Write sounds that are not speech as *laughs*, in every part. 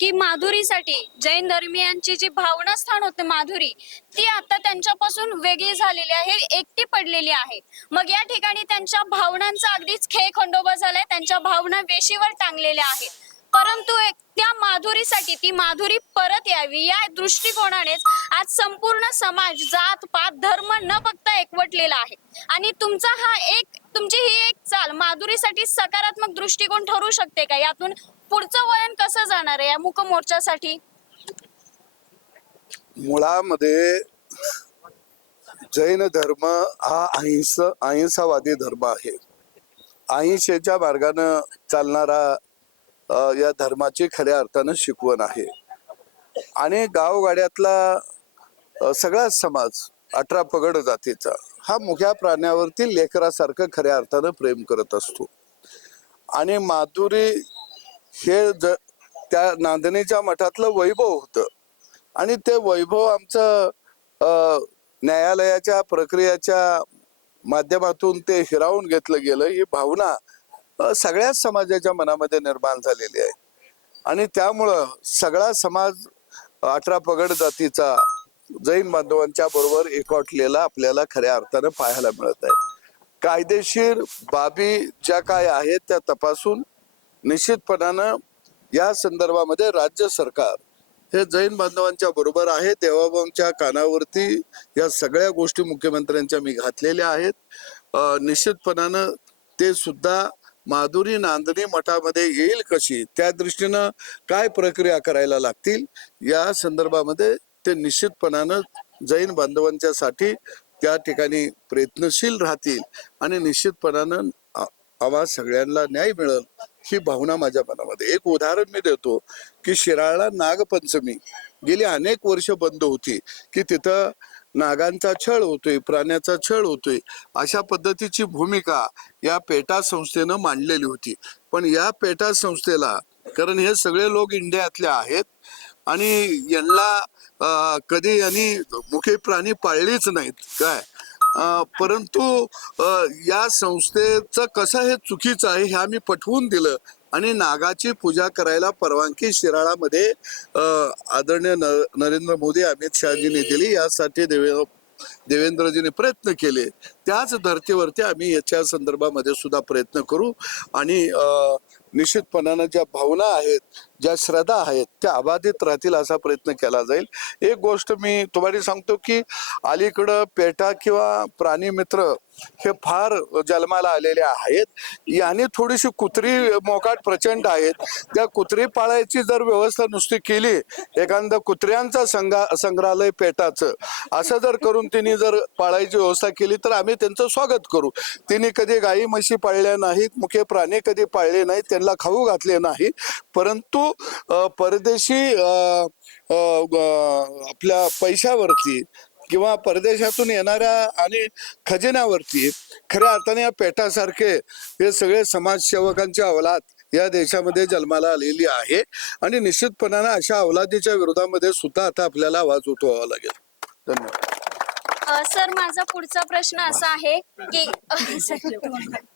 की माधुरीसाठी जैन धर्मियांची जी भावनास्थान होते माधुरी ती आता त्यांच्यापासून वेगळी झालेली आहे एकटी पडलेली आहे. मग या ठिकाणी त्यांच्या भावनांचा अगदीच खेळ खंडोबा झालाय त्यांच्या भावना वेशीवर टांगलेल्या आहेत. परंतु एक त्या माधुरीसाठी ती माधुरी परत यावी या दृष्टिकोनानेच आज संपूर्ण समाज जात पात धर्म न बघता एकवटलेला आहे. आणि तुमचा हा एक तुमची ही एक चाल माधुरीसाठी सकारात्मक दृष्टिकोन ठरू शकते का? यातून पुढचं वयन कसं जाणार आहे? या मुक मोर्चासाठी? मुळामध्ये जैन धर्म हा अहिंस अहिंसावादी धर्म आहे. अहिंसेच्या मार्गानं चालणारा या धर्माची खऱ्या अर्थानं शिकवण आहे. आणि गावगाड्यातला सगळा सगळाच समाज अठरा पगड जातीचा हा मुख्या प्राण्यावरती लेकरासारखं खऱ्या अर्थानं प्रेम करत असतो. आणि माधुरी हे ज त्या नांदणीच्या मठातलं वैभव होतं. आणि ते वैभव आमचं न्यायालयाच्या प्रक्रियेच्या माध्यमातून ते हिरावून घेतलं गेलं. ही भावना सगळ्याच समाजाच्या मनामध्ये निर्माण झालेली आहे. आणि त्यामुळं सगळा समाज अठरा पगड जातीचा जैन बांधवांच्या बरोबर एकवटलेला आपल्याला खऱ्या अर्थानं पाहायला मिळत आहे. कायदेशीर बाबी ज्या काय आहेत त्या तपासून निश्चितपणानं या संदर्भामध्ये राज्य सरकार हे जैन बांधवांच्या बरोबर आहे देवाबांच्या कानावरती या सगळ्या गोष्टी मुख्यमंत्र्यांच्या मी घातलेल्या आहेत. निश्चितपणानं ते सुद्धा माधुरी नांदणी मठामध्ये येईल कशी त्या दृष्टीनं काय प्रक्रिया करायला लागतील या संदर्भामध्ये ते निश्चितपणानं जैन बांधवांच्या साठी त्या ठिकाणी प्रयत्नशील राहतील आणि निश्चितपणानं आ- आम्हा सगळ्यांना न्याय मिळेल ही भावना माझ्या मनामध्ये. एक उदाहरण मी देतो की शिराळा नागपंचमी. गेली अनेक वर्ष बंद होती की तिथं नागांचा छळ होतोय प्राण्याचा छळ होतोय. अशा पद्धतीची भूमिका या पेटा संस्थेनं मांडलेली होती. पण या पेटा संस्थेला कारण हे सगळे लोक इंडियातले आहेत आणि यांना कधी यांनी मुखे प्राणी पाळलेच नाहीत. काय? परंतु या संस्थेचं कसं हे चुकीचं आहे हे आम्ही पटवून दिलं. आणि नागाची पूजा करायला परवानगी शिराळामध्ये आदरणीय नरेंद्र मोदी अमित शहाजींनी दिली. यासाठी देवे देवेंद्रजीने प्रयत्न केले. त्याच धर्तीवरती आम्ही याच्या संदर्भामध्ये सुद्धा प्रयत्न करू. आणि निश्चितपणानं ज्या भावना आहेत ज्या श्रद्धा आहेत त्या अबाधित राहतील असा प्रयत्न केला जाईल. एक गोष्ट मी तुम्हाला सांगतो की अलीकडं पेटा किंवा प्राणी मित्र हे फार जन्माला आलेले आहेत. याने थोडीशी कुत्री मोकाट प्रचंड आहेत. त्या कुत्री पाळायची जर व्यवस्था नुसती केली एखादं कुत्र्यांचा संघा संग्रहालय पेटाचं असं जर करून तिने जर पाळायची व्यवस्था केली तर आम्ही त्यांचं स्वागत करू. तिने कधी गाई म्हशी पाळल्या नाहीत मुखे प्राणी कधी पाळले नाहीत त्यांना खाऊ घातले नाही. परंतु परदेशी आपल्या पैशावरती किंवा परदेशातून येणाऱ्या आणि खजिन्यावरती खऱ्या अर्थाने या पेटासारखे हे सगळे समाजसेवकांच्या अवलाद या देशामध्ये जन्माला आलेली आहे. आणि निश्चितपणाने अशा अवलादीच्या विरोधामध्ये सुद्धा आता आपल्याला आवाज उठवावा लागेल. धन्यवाद. सर माझा पुढचा प्रश्न असा आहे की *laughs*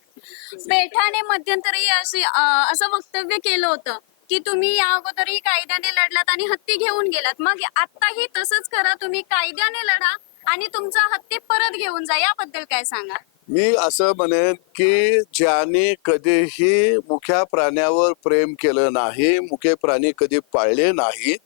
पेठाने मध्यंतरी अशी अ, असं वक्तव्य केलं होतं. की तुम्ही या अगोदरही कायद्याने लढलात आणि हत्ती घेऊन गेलात. मग आताही तसंच करा तुम्ही कायद्याने लढा आणि तुमचा हत्ती परत घेऊन जा. याबद्दल काय सांगा मी असं म्हणेन की ज्याने कधीही मुख्या प्राण्यावर प्रेम केलं नाही मुखे प्राणी कधी पाळले नाही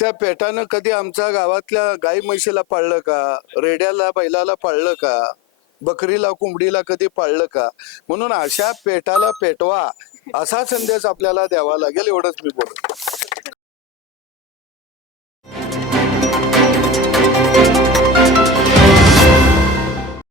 त्या पेटानं कधी आमच्या गावातल्या गाई म्हशीला पाळलं का? रेड्याला बैलाला पाळलं का? बकरीला कोंबडीला कधी पाळलं का? म्हणून अशा पेटाला पेटवा. असा संदेश आपल्याला द्यावा लागेल एवढंच मी बोलतो.